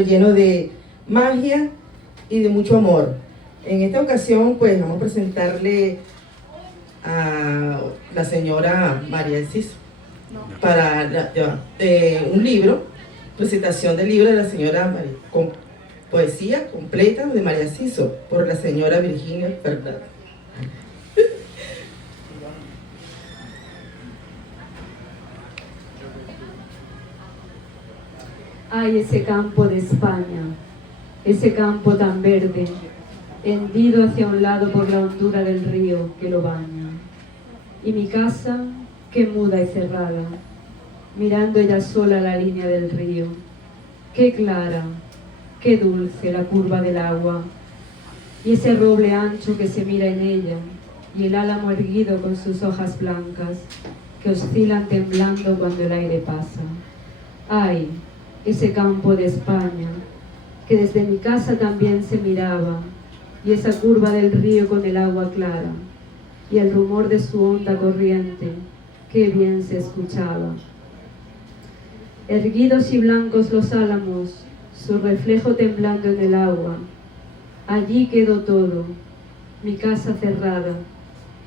lleno de magia y de mucho amor. En esta ocasión, pues, vamos a presentarle a la señora María Enciso para un libro, presentación del libro de la señora María, con poesía completa de María Enciso, por la señora Virginia Fernández. Ay, ese campo de España, ese campo tan verde, hendido hacia un lado por la hondura del río que lo baña. Y mi casa, qué muda y cerrada, mirando ella sola la línea del río. Qué clara, qué dulce la curva del agua, y ese roble ancho que se mira en ella, y el álamo erguido con sus hojas blancas, que oscilan temblando cuando el aire pasa. Ay, ese campo de España, que desde mi casa también se miraba, y esa curva del río con el agua clara, y el rumor de su honda corriente, qué bien se escuchaba. Erguidos y blancos los álamos, su reflejo temblando en el agua, allí quedó todo, mi casa cerrada,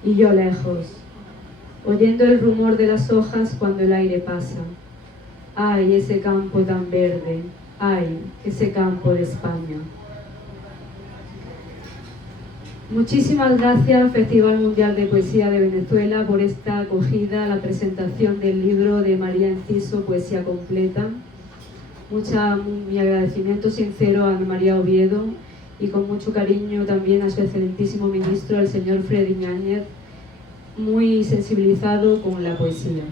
y yo lejos, oyendo el rumor de las hojas cuando el aire pasa. Ay, ese campo tan verde, ay, ese campo de España. Muchísimas gracias al Festival Mundial de Poesía de Venezuela por esta acogida a la presentación del libro de María Enciso, Poesía Completa. Mi agradecimiento sincero a Ana María Oviedo y con mucho cariño también a su excelentísimo ministro, el señor Freddy Ñáñez, muy sensibilizado con la poesía.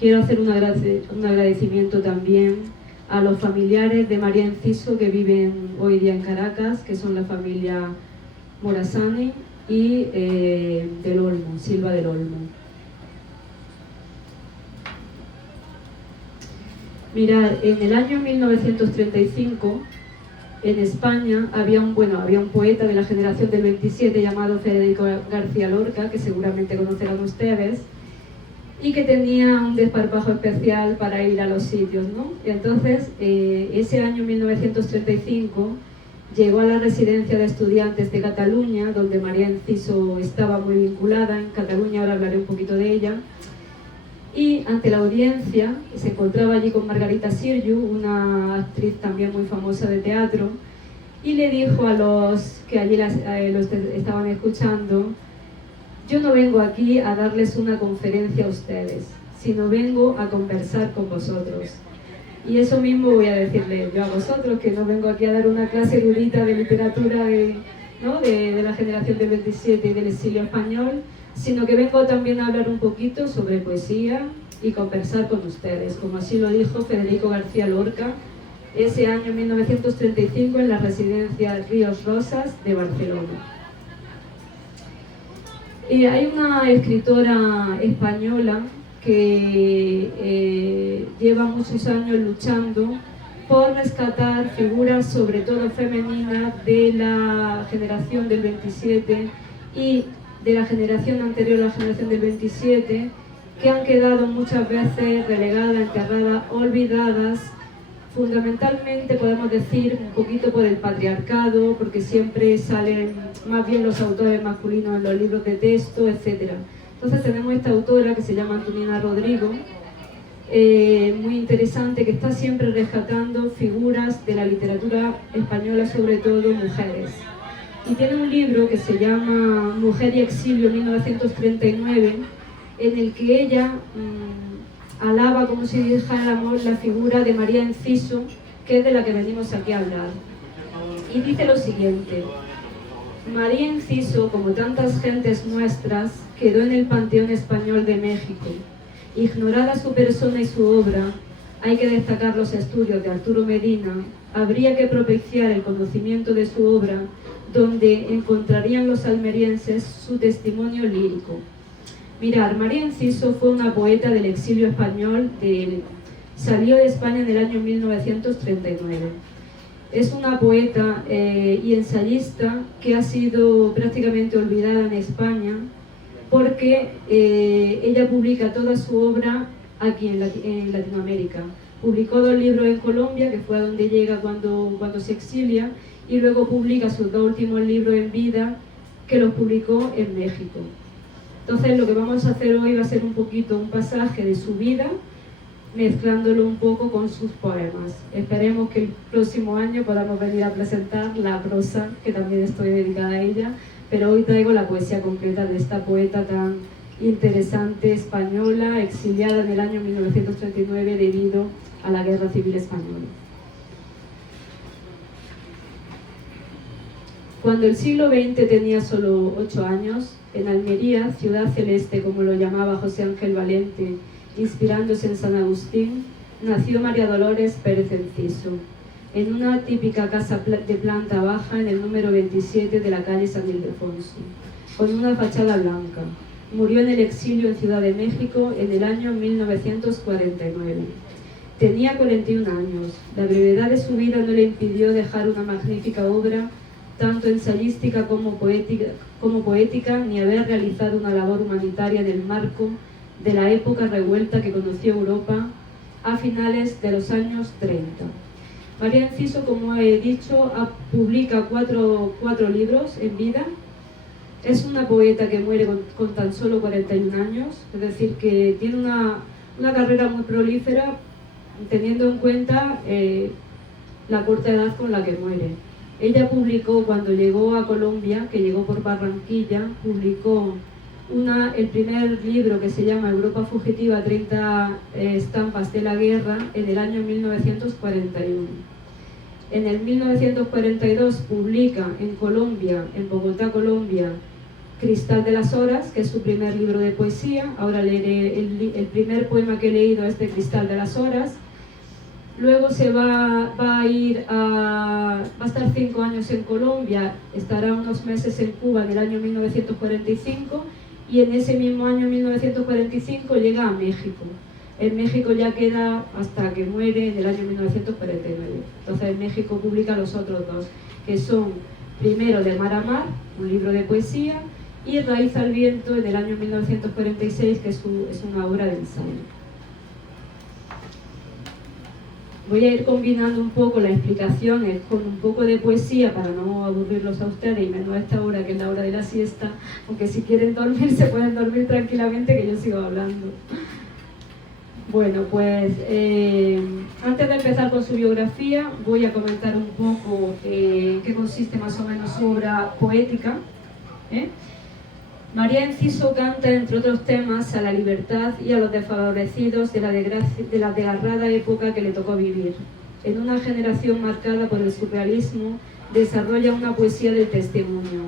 Quiero hacer un agradecimiento también a los familiares de María Enciso que viven hoy día en Caracas, que son la familia Morazani y del Olmo, Silva del Olmo. Mirad, en el año 1935 en España había un poeta de la generación del 27 llamado Federico García Lorca, que seguramente conocerán ustedes, y que tenía un desparpajo especial para ir a los sitios, ¿no? Y entonces, ese año 1935, llegó a la residencia de estudiantes de Cataluña, donde María Enciso estaba muy vinculada. En Cataluña ahora hablaré un poquito de ella. Y ante la audiencia, se encontraba allí con Margarita Sirju, una actriz también muy famosa de teatro, y le dijo a los que allí los estaban escuchando: yo no vengo aquí a darles una conferencia a ustedes, sino vengo a conversar con vosotros. Y eso mismo voy a decirle yo a vosotros, que no vengo aquí a dar una clase erudita de literatura de la generación del 27 y del exilio español, sino que vengo también a hablar un poquito sobre poesía y conversar con ustedes, como así lo dijo Federico García Lorca ese año 1935 en la residencia Ríos Rosas de Barcelona. Hay una escritora española que lleva muchos años luchando por rescatar figuras, sobre todo femeninas, de la generación del 27 y de la generación anterior a la generación del 27, que han quedado muchas veces relegadas, enterradas, olvidadas, fundamentalmente podemos decir un poquito por el patriarcado, porque siempre salen más bien los autores masculinos en los libros de texto, etc. Entonces tenemos esta autora que se llama Antonina Rodrigo, muy interesante, que está siempre rescatando figuras de la literatura española, sobre todo mujeres. Y tiene un libro que se llama Mujer y Exilio 1939, en el que ella alaba, como si dijéramos, la figura de María Enciso, que es de la que venimos aquí a hablar. Y dice lo siguiente: María Enciso, como tantas gentes nuestras, quedó en el Panteón Español de México. Ignorada su persona y su obra, hay que destacar los estudios de Arturo Medina, habría que propiciar el conocimiento de su obra, donde encontrarían los almerienses su testimonio lírico. Mirad, María Enciso fue una poeta del exilio español, salió de España en el año 1939. Es una poeta y ensayista que ha sido prácticamente olvidada en España, porque ella publica toda su obra aquí en Latinoamérica. Publicó 2 libros en Colombia, que fue a donde llega cuando se exilia, y luego publica sus 2 últimos libros en vida, que los publicó en México. Entonces lo que vamos a hacer hoy va a ser un poquito un pasaje de su vida, mezclándolo un poco con sus poemas. Esperemos que el próximo año podamos venir a presentar la prosa, que también estoy dedicada a ella, pero hoy traigo la poesía completa de esta poeta tan interesante española, exiliada en el año 1939 debido a la Guerra Civil Española. Cuando el siglo XX tenía solo 8 años, en Almería, ciudad celeste como lo llamaba José Ángel Valente, inspirándose en San Agustín, nació María Dolores Pérez Enciso, en una típica casa de planta baja en el número 27 de la calle San Ildefonso, con una fachada blanca. Murió en el exilio en Ciudad de México en el año 1949. Tenía 41 años. La brevedad de su vida no le impidió dejar una magnífica obra, tanto ensayística como poética, ni haber realizado una labor humanitaria en el marco de la época revuelta que conoció Europa a finales de los años 30. María Enciso, como he dicho, publica cuatro libros en vida. Es una poeta que muere con tan solo 41 años, es decir, que tiene una carrera muy prolífera, teniendo en cuenta la corta edad con la que muere. Ella publicó, cuando llegó a Colombia, que llegó por Barranquilla, publicó el primer libro que se llama Europa Fugitiva, 30 estampas de la guerra, en el año 1941. En el 1942 publica en Colombia, en Bogotá, Colombia, Cristal de las Horas, que es su primer libro de poesía. Ahora leeré el primer poema que he leído, es de Cristal de las Horas. Luego va a estar 5 años en Colombia, estará unos meses en Cuba en el año 1945, y en ese mismo año 1945 llega a México. En México ya queda hasta que muere en el año 1949. Entonces en México publica los otros 2, que son primero De Mar a Mar, un libro de poesía, y Raíz al Viento en el año 1946, que es una obra de ensayo. Voy a ir combinando un poco las explicaciones con un poco de poesía para no aburrirlos a ustedes, y menos a esta hora, que es la hora de la siesta, aunque si quieren dormir se pueden dormir tranquilamente, que yo sigo hablando. Bueno, pues antes de empezar con su biografía, voy a comentar un poco en qué consiste más o menos su obra poética. María Enciso canta, entre otros temas, a la libertad y a los desfavorecidos de la desgarrada época que le tocó vivir. En una generación marcada por el surrealismo, desarrolla una poesía del testimonio.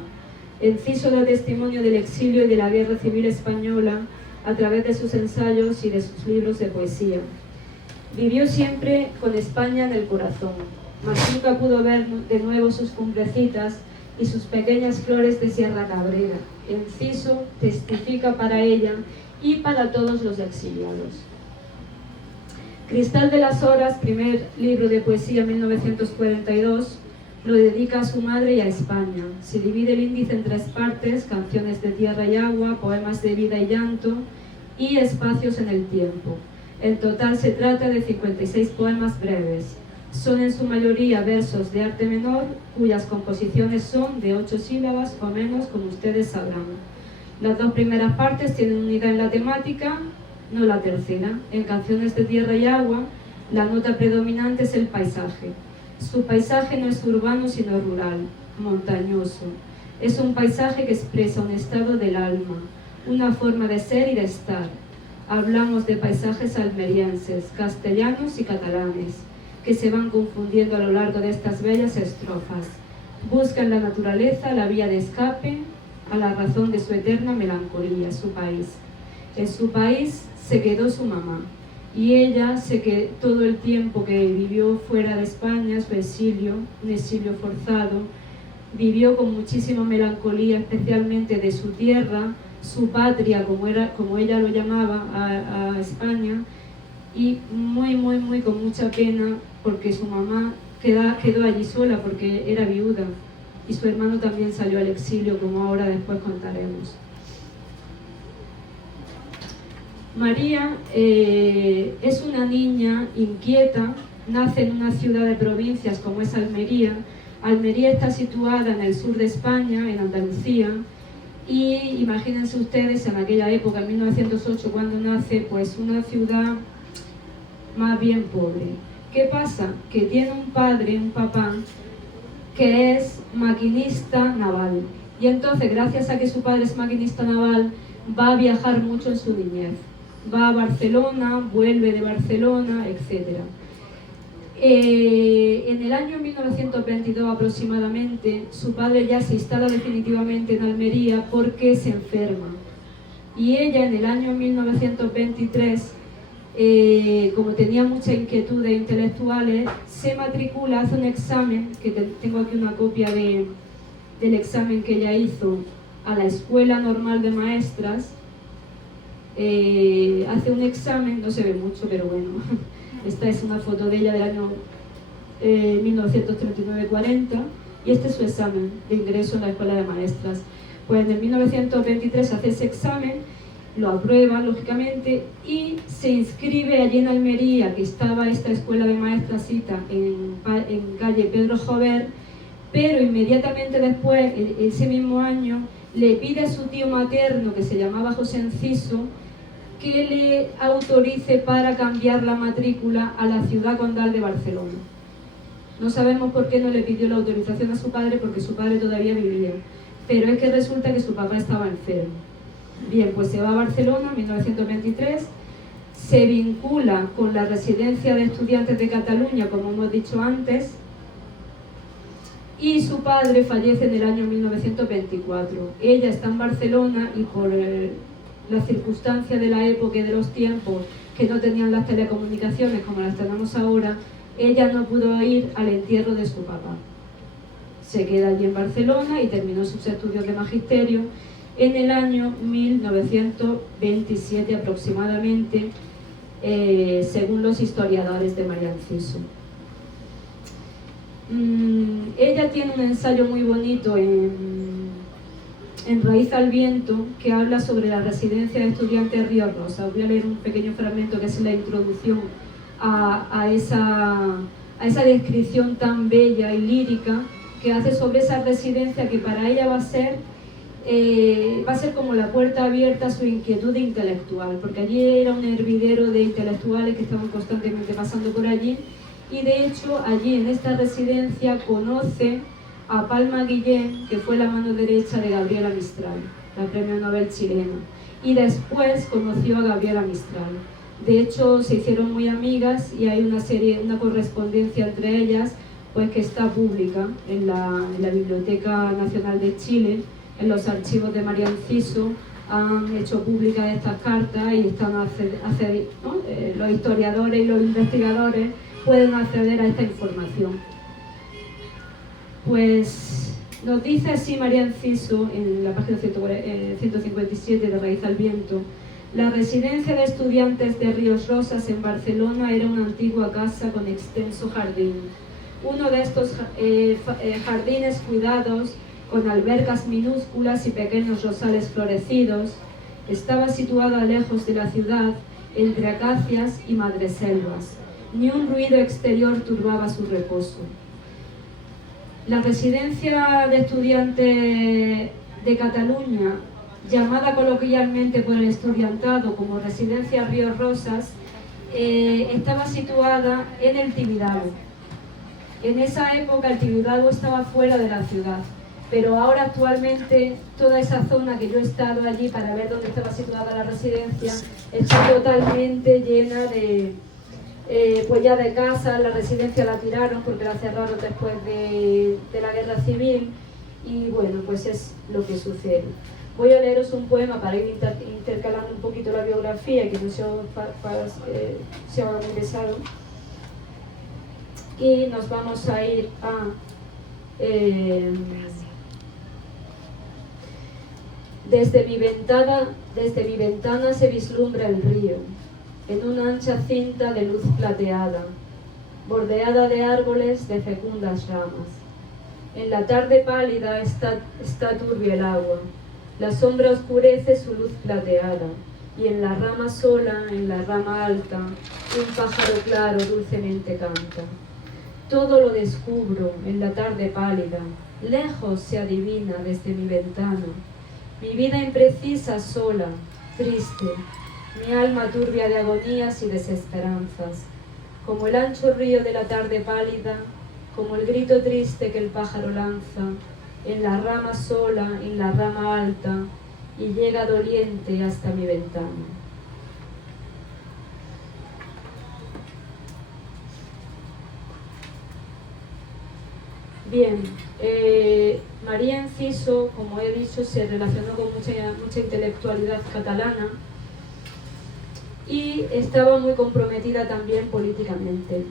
Enciso da testimonio del exilio y de la Guerra Civil Española a través de sus ensayos y de sus libros de poesía. Vivió siempre con España en el corazón, mas nunca pudo ver de nuevo sus cumbrecitas y sus pequeñas flores de Sierra Cabrera. Enciso testifica para ella y para todos los exiliados. Cristal de las Horas, primer libro de poesía 1942, lo dedica a su madre y a España. Se divide el índice en 3 partes: canciones de tierra y agua, poemas de vida y llanto y espacios en el tiempo. En total se trata de 56 poemas breves. Son en su mayoría versos de arte menor, cuyas composiciones son de 8 sílabas o menos, como ustedes sabrán. Las 2 primeras partes tienen unidad en la temática, no la tercera. En Canciones de Tierra y Agua, la nota predominante es el paisaje. Su paisaje no es urbano sino rural, montañoso. Es un paisaje que expresa un estado del alma, una forma de ser y de estar. Hablamos de paisajes almerienses, castellanos y catalanes, que se van confundiendo a lo largo de estas bellas estrofas. Buscan la naturaleza, la vía de escape, a la razón de su eterna melancolía, su país. En su país se quedó su mamá, y ella sé que todo el tiempo que vivió fuera de España, su exilio, un exilio forzado, vivió con muchísima melancolía, especialmente de su tierra, su patria, como ella lo llamaba, a España, y muy con mucha pena, porque su mamá quedó allí sola porque era viuda, y su hermano también salió al exilio, como ahora después contaremos. María es una niña inquieta, nace en una ciudad de provincias como es Almería. Almería está situada en el sur de España, en Andalucía, y imagínense ustedes en aquella época, en 1908, cuando nace, pues una ciudad más bien pobre. ¿Qué pasa? Que tiene un padre, un papá, que es maquinista naval. Y entonces, gracias a que su padre es maquinista naval, va a viajar mucho en su niñez. Va a Barcelona, vuelve de Barcelona, etc. En el año 1922 aproximadamente, su padre ya se instala definitivamente en Almería porque se enferma. Y ella en el año 1923, como tenía muchas inquietudes intelectuales, se matricula, hace un examen, que tengo aquí una copia del examen que ella hizo a la Escuela Normal de Maestras. Hace un examen, no se ve mucho, pero bueno, esta es una foto de ella del año 1939-40, y este es su examen de ingreso en la Escuela de Maestras. Pues en el 1923 hace ese examen, lo aprueba lógicamente y se inscribe allí en Almería, que estaba esta Escuela de Maestrasita en calle Pedro Jover, pero inmediatamente después, ese mismo año, le pide a su tío materno, que se llamaba José Enciso, que le autorice para cambiar la matrícula a la ciudad condal de Barcelona. No sabemos por qué no le pidió la autorización a su padre, porque su padre todavía vivía, pero es que resulta que su papá estaba enfermo. Bien, pues se va a Barcelona en 1923, se vincula con la Residencia de Estudiantes de Cataluña, como hemos dicho antes, y su padre fallece en el año 1924. Ella está en Barcelona y por las circunstancias de la época y de los tiempos, que no tenían las telecomunicaciones como las tenemos ahora, ella no pudo ir al entierro de su papá. Se queda allí en Barcelona y terminó sus estudios de magisterio en el año 1927 aproximadamente, según los historiadores de María Enciso. Ella tiene un ensayo muy bonito en Raíz al Viento, que habla sobre la residencia de estudiantes Ríos Rosas. Voy a leer un pequeño fragmento que es la introducción a esa descripción tan bella y lírica que hace sobre esa residencia, que para ella va a ser como la puerta abierta a su inquietud intelectual, porque allí era un hervidero de intelectuales que estaban constantemente pasando por allí, y de hecho allí en esta residencia conoce a Palma Guillén, que fue la mano derecha de Gabriela Mistral, la premio Nobel chilena, y después conoció a Gabriela Mistral. De hecho se hicieron muy amigas y hay una correspondencia entre ellas, pues que está pública en la Biblioteca Nacional de Chile. En los archivos de María Enciso han hecho públicas estas cartas y están los historiadores y los investigadores pueden acceder a esta información. Pues nos dice así María Enciso en la página 157 de Raíz al Viento: la residencia de estudiantes de Ríos Rosas en Barcelona era una antigua casa con extenso jardín. Uno de estos jardines cuidados, con albercas minúsculas y pequeños rosales florecidos, estaba situada lejos de la ciudad, entre acacias y madreselvas. Ni un ruido exterior turbaba su reposo. La residencia de estudiantes de Cataluña, llamada coloquialmente por el estudiantado como Residencia Ríos Rosas, estaba situada en el Tibidabo. En esa época el Tibidabo estaba fuera de la ciudad, pero ahora actualmente toda esa zona que yo he estado allí para ver dónde estaba situada la residencia está totalmente llena de pues ya de casas. La residencia la tiraron porque la cerraron después de la guerra civil, y bueno, pues es lo que sucede. Voy a leeros un poema para ir intercalando un poquito la biografía, que no se haga muy pesado, y nos vamos a ir a desde mi ventana se vislumbra el río en una ancha cinta de luz plateada, bordeada de árboles de fecundas ramas. En la tarde pálida está turbio el agua, la sombra oscurece su luz plateada, y en la rama sola, en la rama alta, un pájaro claro dulcemente canta. Todo lo descubro en la tarde pálida, lejos se adivina desde mi ventana. Mi vida imprecisa, sola, triste, mi alma turbia de agonías y desesperanzas, como el ancho río de la tarde pálida, como el grito triste que el pájaro lanza, en la rama sola, en la rama alta, y llega doliente hasta mi ventana. Bien, María Enciso, como he dicho, se relacionó con mucha intelectualidad catalana y estaba muy comprometida también políticamente.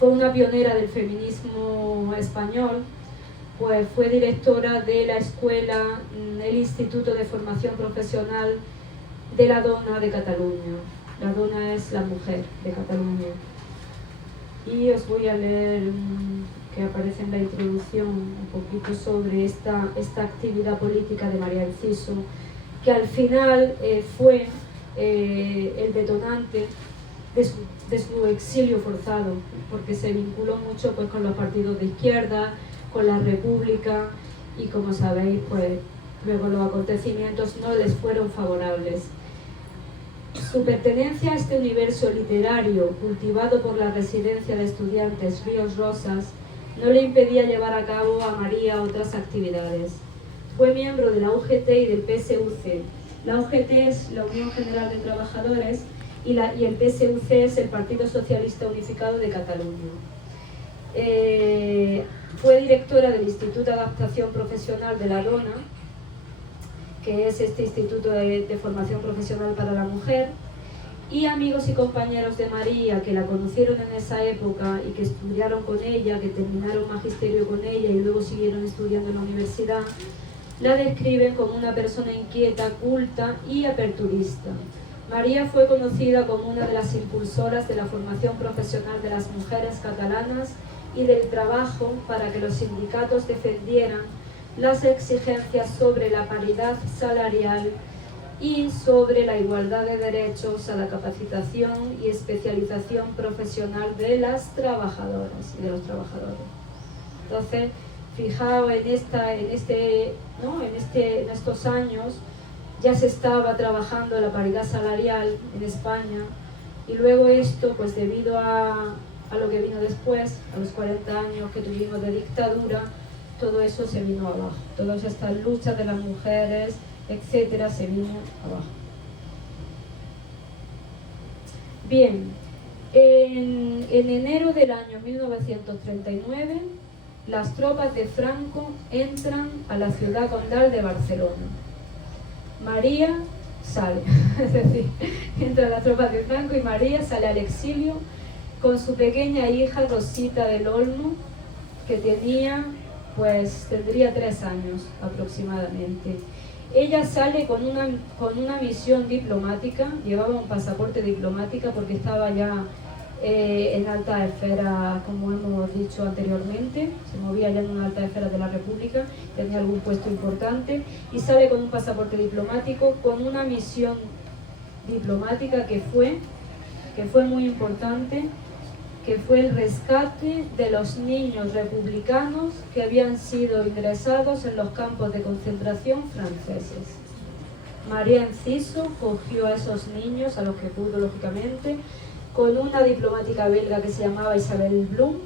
Fue una pionera del feminismo español, pues fue directora de la escuela, el Instituto de Formación Profesional de la Dona de Cataluña. La Dona es la mujer de Cataluña. Y os voy a leer que aparece en la introducción un poquito sobre esta actividad política de María Enciso, que al final fue el detonante de su exilio forzado, porque se vinculó mucho pues, con los partidos de izquierda, con la República, y como sabéis, pues luego los acontecimientos no les fueron favorables. Su pertenencia a este universo literario, cultivado por la residencia de estudiantes Ríos Rosas, no le impedía llevar a cabo a María otras actividades. Fue miembro de la UGT y del PSUC. La UGT es la Unión General de Trabajadores y el PSUC es el Partido Socialista Unificado de Cataluña. Fue directora del Instituto de Adaptación Profesional de la Dona, que es este Instituto de Formación Profesional para la Mujer, y amigos y compañeros de María que la conocieron en esa época y que estudiaron con ella, que terminaron magisterio con ella y luego siguieron estudiando en la universidad, la describen como una persona inquieta, culta y aperturista. María fue conocida como una de las impulsoras de la formación profesional de las mujeres catalanas y del trabajo para que los sindicatos defendieran las exigencias sobre la paridad salarial y sobre la igualdad de derechos a la capacitación y especialización profesional de las trabajadoras y de los trabajadores. Entonces, fijaos en estos años ya se estaba trabajando la paridad salarial en España, y luego esto, pues debido a lo que vino después, a los 40 años que tuvimos de dictadura, todo eso se vino abajo. Todas estas luchas de las mujeres, etcétera, se vino abajo. Bien, en enero del año 1939, las tropas de Franco entran a la ciudad condal de Barcelona. María sale, es decir, entran las tropas de Franco y María sale al exilio con su pequeña hija Rosita del Olmo, que tendría 3 años aproximadamente. Ella sale con una misión diplomática, llevaba un pasaporte diplomático porque estaba ya en alta esfera, como hemos dicho anteriormente, se movía ya en una alta esfera de la República, tenía algún puesto importante, y sale con un pasaporte diplomático, con una misión diplomática que fue muy importante, que fue el rescate de los niños republicanos que habían sido ingresados en los campos de concentración franceses. María Enciso cogió a esos niños, a los que pudo lógicamente, con una diplomática belga que se llamaba Isabel Blum,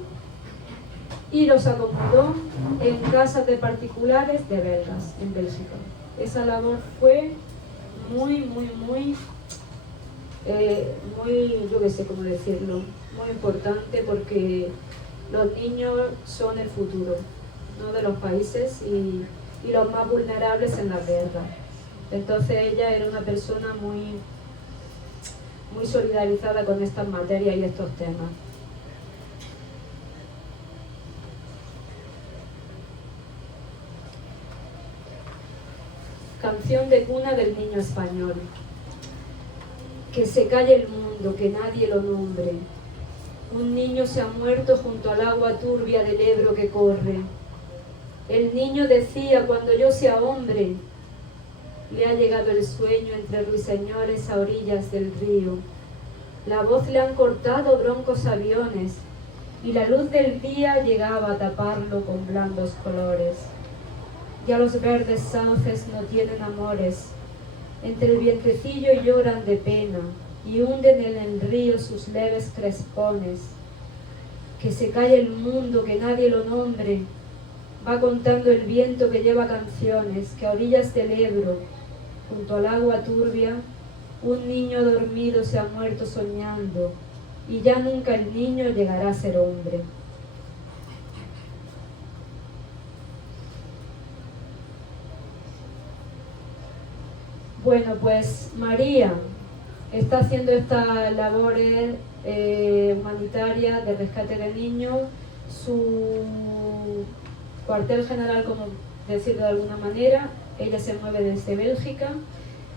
y los acomodó en casas de particulares de belgas en Bélgica. Esa labor fue muy, yo qué sé cómo decirlo, muy importante, porque los niños son el futuro, ¿no?, de los países y los más vulnerables en la guerra. Entonces ella era una persona muy solidarizada con estas materias y estos temas. Canción de cuna del niño español. Que se calle el mundo, que nadie lo nombre. Un niño se ha muerto junto al agua turbia del Ebro que corre. El niño decía: cuando yo sea hombre. le ha llegado el sueño entre ruiseñores a orillas del río. La voz le han cortado broncos aviones y la luz del día llegaba a taparlo con blandos colores. Ya los verdes sauces no tienen amores, entre el vientecillo lloran de pena y hunden en el río sus leves crespones. Que se calle el mundo, que nadie lo nombre, va contando el viento que lleva canciones, que a orillas del Ebro, junto al agua turbia, un niño dormido se ha muerto soñando, y ya nunca el niño llegará a ser hombre. Bueno, pues María está haciendo estas labores humanitarias de rescate de niños. Su cuartel general, como decirlo de alguna manera, ella se mueve desde Bélgica.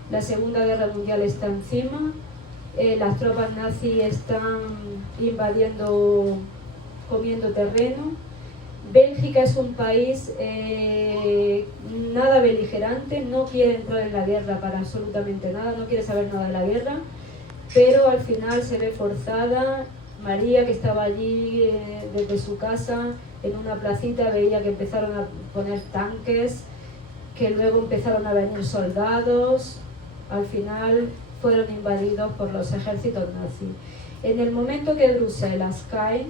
La Segunda Guerra Mundial está encima, las tropas nazis están invadiendo, comiendo terreno. Bélgica es un país nada beligerante, no quiere entrar en la guerra para absolutamente nada, no quiere saber nada de la guerra, pero al final se ve forzada. María, que estaba allí desde su casa, en una placita, veía que empezaron a poner tanques, que luego empezaron a venir soldados, al final fueron invadidos por los ejércitos nazis. En el momento que Bruselas cae,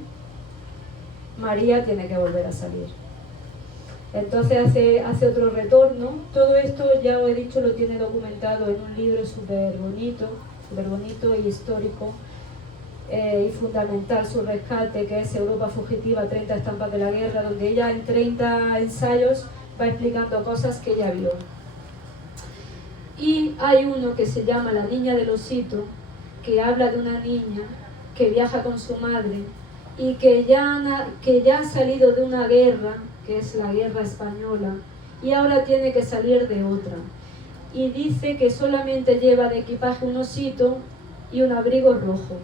María tiene que volver a salir. Entonces hace otro retorno. Todo esto, ya os he dicho, lo tiene documentado en un libro súper bonito y histórico, y fundamental su rescate, que es Europa fugitiva, 30 estampas de la guerra, donde ella en 30 ensayos va explicando cosas que ella vio. Y hay uno que se llama La niña del osito, que habla de una niña que viaja con su madre y que ya ha salido de una guerra, que es la guerra española, y ahora tiene que salir de otra. Y dice que solamente lleva de equipaje un osito y un abrigo rojo.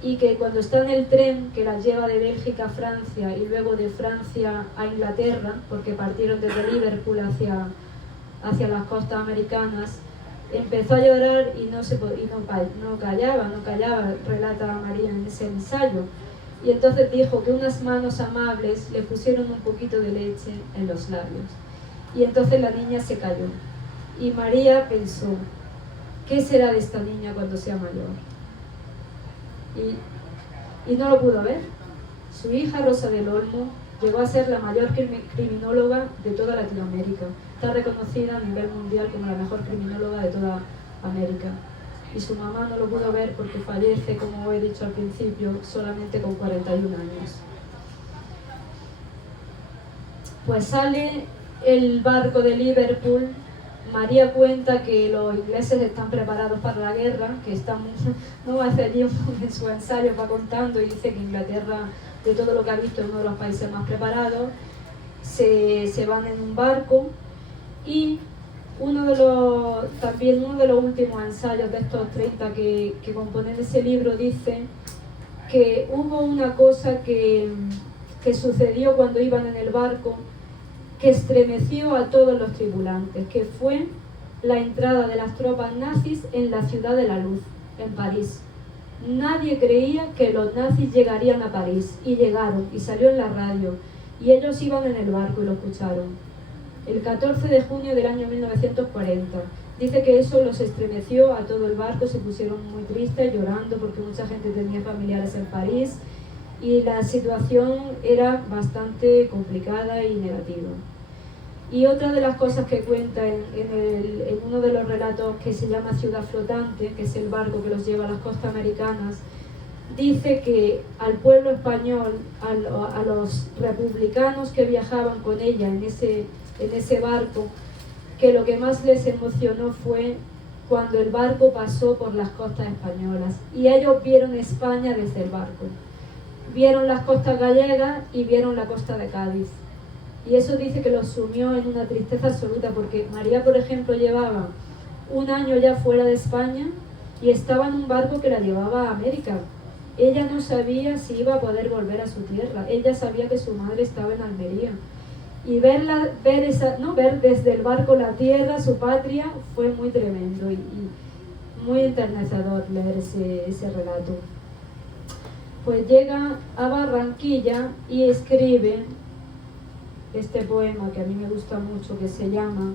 Y que cuando está en el tren que la lleva de Bélgica a Francia y luego de Francia a Inglaterra, porque partieron desde Liverpool hacia las costas americanas, empezó a llorar y no callaba, relata María en ese ensayo. Y entonces dijo que unas manos amables le pusieron un poquito de leche en los labios. Y entonces la niña se cayó. Y María pensó, ¿qué será de esta niña cuando sea mayor? Y no lo pudo ver. Su hija Rosa del Olmo llegó a ser la mayor criminóloga de toda Latinoamérica. Está reconocida a nivel mundial como la mejor criminóloga de toda América. Y su mamá no lo pudo ver porque fallece, como he dicho al principio, solamente con 41 años. Pues sale el barco de Liverpool. María cuenta que los ingleses están preparados para la guerra, que están, no hace allí en su ensayo va contando, y dice que Inglaterra, de todo lo que ha visto, es uno de los países más preparados. Se van en un barco, y uno de los últimos ensayos de estos 30 que componen ese libro dice que hubo una cosa que sucedió cuando iban en el barco, que estremeció a todos los tripulantes, que fue la entrada de las tropas nazis en la Ciudad de la Luz, en París. Nadie creía que los nazis llegarían a París, y llegaron, y salió en la radio, y ellos iban en el barco y lo escucharon. El 14 de junio del año 1940. Dice que eso los estremeció a todo el barco, se pusieron muy tristes, llorando, porque mucha gente tenía familiares en París, y la situación era bastante complicada y negativa. Y otra de las cosas que cuenta en uno de los relatos, que se llama Ciudad Flotante, que es el barco que los lleva a las costas americanas, dice que al pueblo español, a los republicanos que viajaban con ella en ese barco, que lo que más les emocionó fue cuando el barco pasó por las costas españolas, y ellos vieron España desde el barco. Vieron las costas gallegas y vieron la costa de Cádiz. Y eso dice que los sumió en una tristeza absoluta, porque María, por ejemplo, llevaba un año ya fuera de España y estaba en un barco que la llevaba a América. Ella no sabía si iba a poder volver a su tierra. Ella sabía que su madre estaba en Almería. Y ver desde el barco la tierra, su patria, fue muy tremendo y muy enternecedor leer ese relato. Pues llega a Barranquilla y escribe este poema que a mí me gusta mucho, que se llama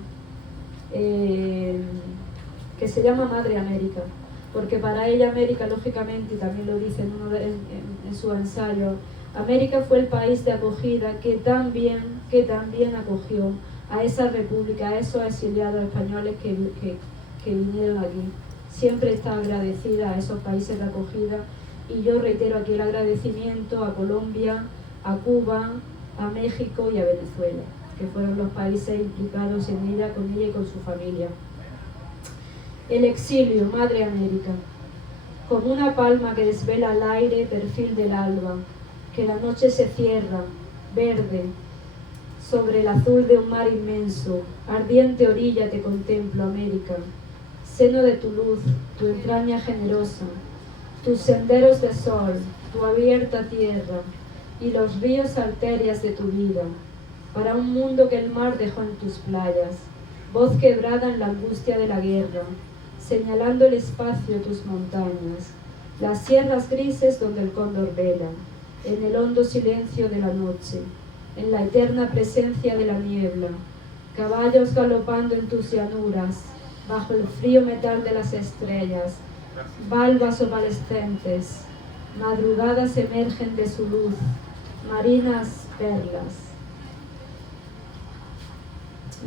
Madre América, porque para ella América, lógicamente, y también lo dice en su ensayo, América fue el país de acogida que también acogió a esa república, a esos exiliados españoles que vinieron aquí. Siempre está agradecida a esos países de acogida, y yo reitero aquí el agradecimiento a Colombia, a Cuba, a México y a Venezuela, que fueron los países implicados con ella y con su familia. El exilio, Madre América, como una palma que desvela al aire perfil del alba, que la noche se cierra, verde, sobre el azul de un mar inmenso, ardiente orilla te contemplo, América, seno de tu luz, tu entraña generosa, tus senderos de sol, tu abierta tierra, y los ríos arterias de tu vida, para un mundo que el mar dejó en tus playas, voz quebrada en la angustia de la guerra, señalando el espacio tus montañas, las sierras grises donde el cóndor vela, en el hondo silencio de la noche, en la eterna presencia de la niebla, caballos galopando en tus llanuras, bajo el frío metal de las estrellas, valvas opalescentes, madrugadas emergen de su luz, marinas perlas.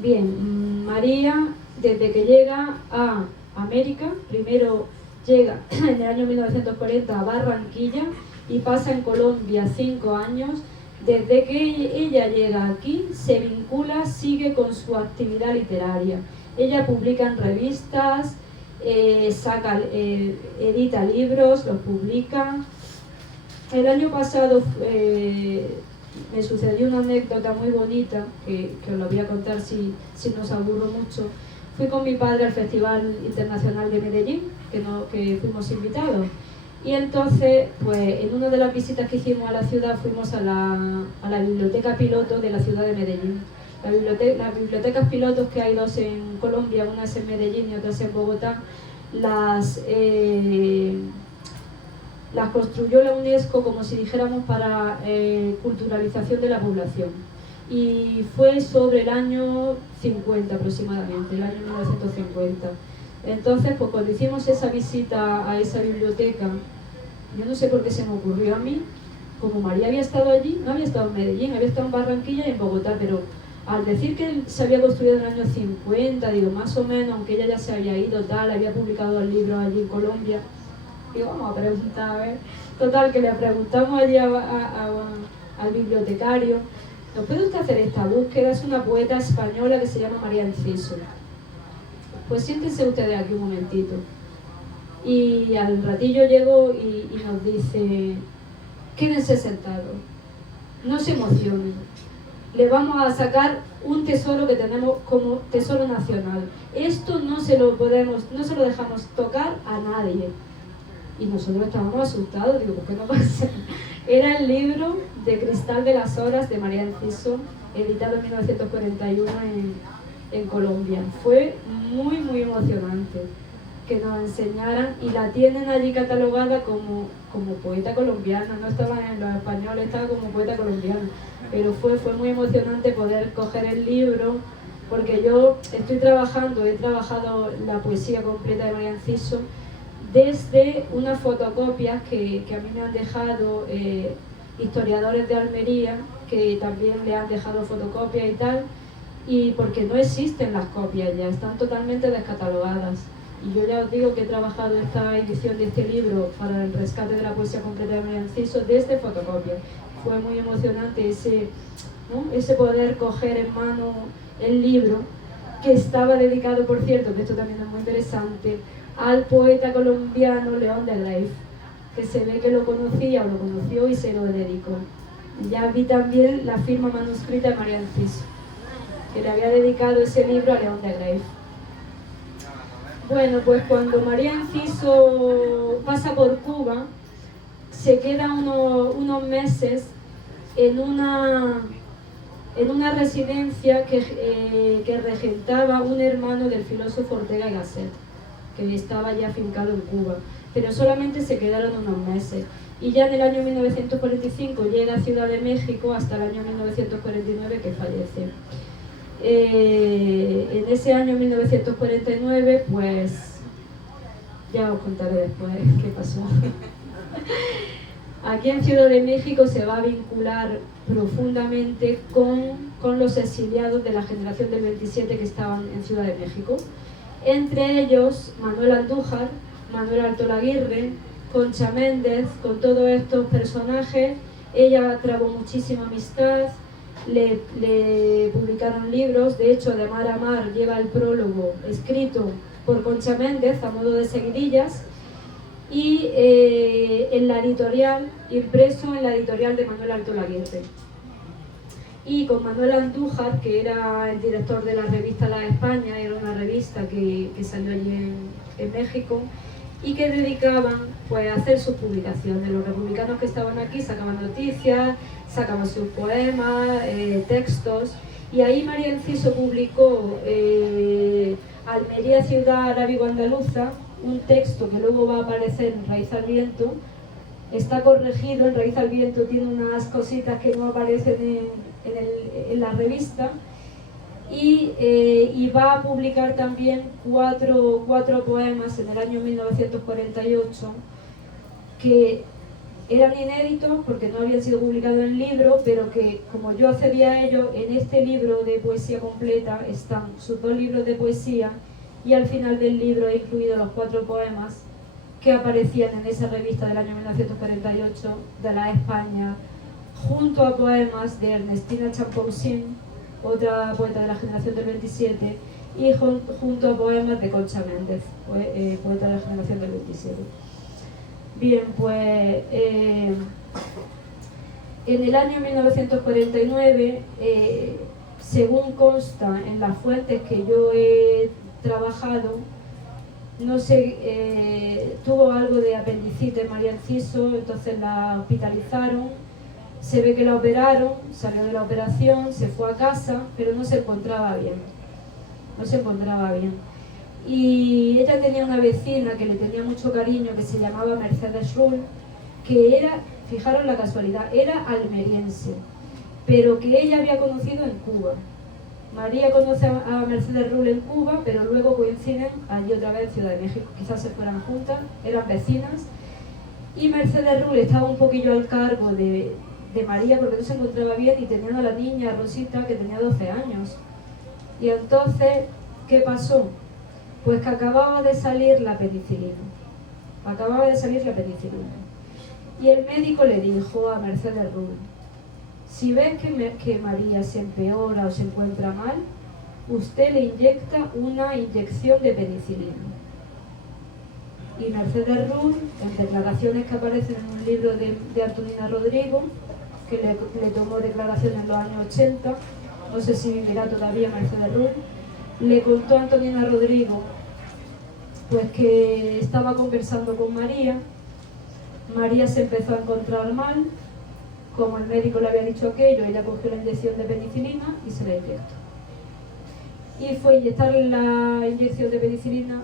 Bien, María, desde que llega a América, primero llega en el año 1940 a Barranquilla y pasa en Colombia 5 años. Desde que ella llega aquí, se vincula, sigue con su actividad literaria. Ella publica en revistas, edita libros, los publica. El año pasado me sucedió una anécdota muy bonita, que os la voy a contar si nos aburro mucho. Fui con mi padre al Festival Internacional de Medellín, que fuimos invitados. Y entonces, pues en una de las visitas que hicimos a la ciudad, fuimos a la biblioteca piloto de la ciudad de Medellín. Las bibliotecas pilotos, que hay dos en Colombia, una es en Medellín y otra es en Bogotá, las construyó la UNESCO, como si dijéramos, para culturalización de la población. Y fue sobre el año 50 aproximadamente, el año 1950. Entonces, pues cuando hicimos esa visita a esa biblioteca, yo no sé por qué se me ocurrió a mí, como María había estado allí, no había estado en Medellín, había estado en Barranquilla y en Bogotá, pero al decir que se había construido en el año 50, digo, más o menos, aunque ella ya se había ido, tal, había publicado el libro allí en Colombia, digo, vamos a preguntar, a ver. Total, que le preguntamos allí al bibliotecario, ¿nos puede usted hacer esta búsqueda? Es una poeta española que se llama María Enciso. Pues siéntense ustedes aquí un momentito. Y al ratillo llegó y nos dice, quédense sentados, no se emocionen, le vamos a sacar un tesoro que tenemos como tesoro nacional. Esto no se lo dejamos tocar a nadie. Y nosotros estábamos asustados, digo, ¿por qué no pasa? Era el libro de Cristal de las Horas de María Enciso, editado en 1941 en Colombia. Fue muy, muy emocionante que nos enseñaran, y la tienen allí catalogada como poeta colombiana. No estaba en los españoles, estaba como poeta colombiana. Pero fue muy emocionante poder coger el libro, porque yo he trabajado la poesía completa de María Enciso desde unas fotocopias que a mí me han dejado historiadores de Almería, que también le han dejado fotocopias y tal, y porque no existen las copias ya, están totalmente descatalogadas. Y yo ya os digo que he trabajado esta edición de este libro para el rescate de la poesía completa de María Enciso desde fotocopias. Fue muy emocionante ese poder coger en mano el libro, que estaba dedicado, por cierto, que esto también es muy interesante, al poeta colombiano León de Greiff, que se ve que lo conocía o lo conoció y se lo dedicó. Ya vi también la firma manuscrita de María Enciso, que le había dedicado ese libro a León de Greiff. Bueno, pues cuando María Enciso pasa por Cuba, se queda unos meses en en una residencia que regentaba un hermano del filósofo Ortega y Gasset, que estaba ya afincado en Cuba, pero solamente se quedaron unos meses. Y ya en el año 1945 llega a Ciudad de México hasta el año 1949 que fallece. En ese año 1949, pues ya os contaré después qué pasó. Aquí en Ciudad de México se va a vincular profundamente con los exiliados de la generación del 27 que estaban en Ciudad de México. Entre ellos Manuel Andújar, Manuel Altolaguirre, Concha Méndez. Con todos estos personajes ella trabó muchísima amistad, le publicaron libros. De hecho, De Mar a Mar lleva el prólogo escrito por Concha Méndez a modo de seguidillas, y en la editorial, impreso en la editorial de Manuel Altolaguirre. Y con Manuel Andújar, que era el director de la revista La España, era una revista que salió allí en México, y que dedicaban pues, a hacer sus publicaciones. Los republicanos que estaban aquí sacaban noticias, sacaban sus poemas, textos, y ahí María Enciso publicó Almería, ciudad arábigo-andaluza, un texto que luego va a aparecer en Raíz al Viento. Está corregido, en Raíz al Viento tiene unas cositas que no aparecen en la revista, y va a publicar también cuatro poemas en el año 1948 que eran inéditos porque no habían sido publicados en libro, pero que, como yo accedí a ellos, en este libro de poesía completa están sus 2 libros de poesía, y al final del libro he incluido los 4 poemas que aparecían en esa revista del año 1948 de La España, junto a poemas de Ernestina Champousin, otra poeta de la generación del 27, y junto a poemas de Concha Méndez, poeta de la generación del 27. Bien, pues en el año 1949, según consta en las fuentes que yo he trabajado, no sé, tuvo algo de apendicitis María Enciso, entonces la hospitalizaron. Se ve que la operaron, salió de la operación, se fue a casa, pero no se encontraba bien. No se encontraba bien. Y ella tenía una vecina que le tenía mucho cariño, que se llamaba Mercedes Rull, que era, fijaros la casualidad, era almeriense, pero que ella había conocido en Cuba. María conoce a Mercedes Rull en Cuba, pero luego coinciden allí otra vez en Ciudad de México. Quizás se fueran juntas, eran vecinas. Y Mercedes Rull estaba un poquillo al cargo de María porque no se encontraba bien, y tenían a la niña Rosita que tenía 12 años. Y entonces, ¿qué pasó? Pues que acababa de salir la penicilina. Y el médico le dijo a Mercedes Rull: si ves que María se empeora o se encuentra mal, usted le inyecta una inyección de penicilina. Y Mercedes Rull, en declaraciones que aparecen en un libro de Antonina Rodrigo, que le tomó declaraciones en los años 80, no sé si vivirá todavía Mercedes Rull, le contó a Antonina Rodrigo pues que estaba conversando con María. María se empezó a encontrar mal, como el médico le había dicho aquello, ella cogió la inyección de penicilina y se la inyectó. Y fue a inyectarle la inyección de penicilina,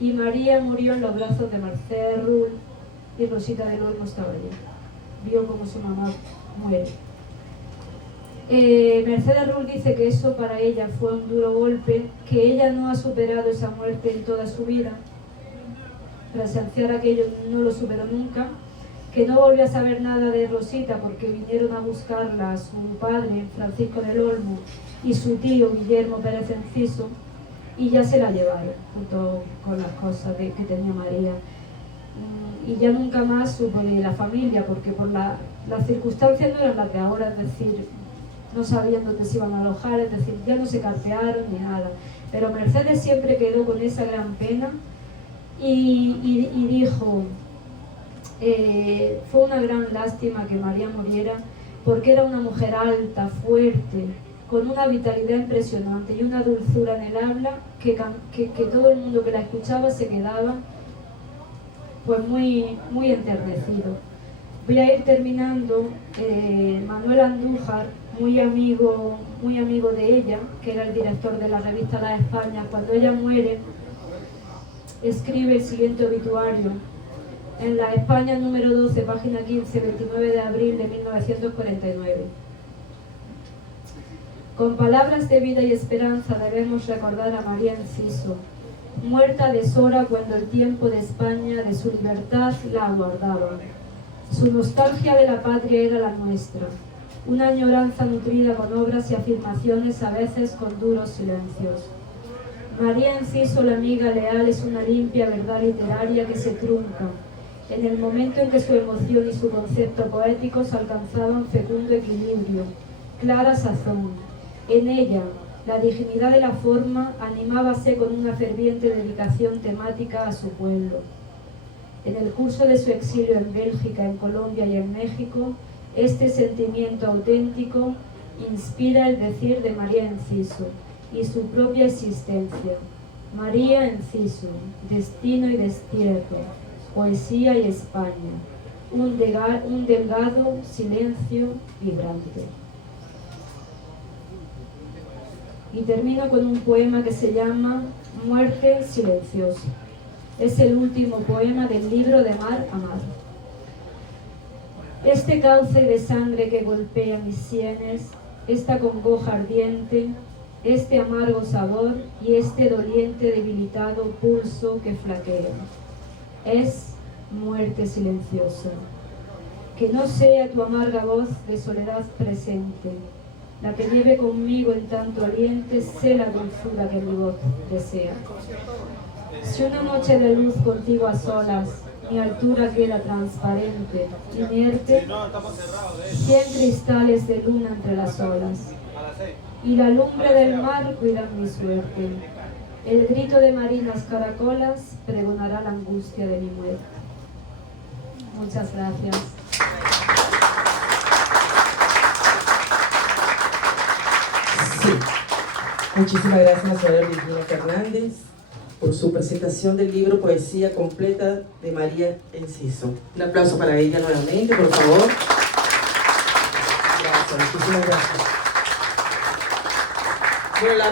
y María murió en los brazos de Mercedes Rull, y Rosita del Olmo estaba allí. Vio como su mamá muere. Mercedes Rull dice que eso para ella fue un duro golpe, que ella no ha superado esa muerte en toda su vida. Presenciar aquello no lo superó nunca, que no volvió a saber nada de Rosita porque vinieron a buscarla su padre, Francisco del Olmo, y su tío, Guillermo Pérez Enciso, y ya se la llevaron, junto con las cosas que tenía María. Y ya nunca más supo de la familia, porque por las circunstancias no eran las de ahora, es decir, no sabían dónde se iban a alojar, es decir, ya no se cartearon ni nada. Pero Mercedes siempre quedó con esa gran pena y dijo, fue una gran lástima que María muriera, porque era una mujer alta, fuerte, con una vitalidad impresionante y una dulzura en el habla que todo el mundo que la escuchaba se quedaba pues muy enternecido. Voy a ir terminando. Manuel Andújar, muy amigo de ella, que era el director de la revista La España, cuando ella muere, escribe el siguiente obituario. En La España número 12, página 15, 29 de abril de 1949. Con palabras de vida y esperanza debemos recordar a María Enciso, muerta a deshora cuando el tiempo de España, de su libertad, la aguardaba. Su nostalgia de la patria era la nuestra, una añoranza nutrida con obras y afirmaciones, a veces con duros silencios. María Enciso, la amiga leal, es una limpia verdad literaria que se trunca en el momento en que su emoción y su concepto poéticos alcanzaban fecundo equilibrio, clara sazón. En ella, la dignidad de la forma animábase con una ferviente dedicación temática a su pueblo. En el curso de su exilio en Bélgica, en Colombia y en México, este sentimiento auténtico inspira el decir de María Enciso y su propia existencia. María Enciso, destino y destierro, poesía y España, un delgado silencio vibrante. Y termino con un poema que se llama Muerte silenciosa. Es el último poema del libro De mar a mar. Este cauce de sangre que golpea mis sienes, esta congoja ardiente, este amargo sabor y este doliente debilitado pulso que flaquea. Es muerte silenciosa. Que no sea tu amarga voz de soledad presente, la que lleve conmigo en tanto aliente, sé la dulzura que mi voz desea. Si una noche de luz contigo a solas, mi altura queda transparente, inerte, 100 cristales de luna entre las olas, y la lumbre del mar cuida mi suerte. El grito de marinas caracolas pregonará la angustia de mi muerte. Muchas gracias. Sí. Muchísimas gracias a la señora Virginia Fernández por su presentación del libro Poesía Completa de María Enciso. Un aplauso para ella nuevamente, por favor. Gracias, muchísimas gracias. Bueno, la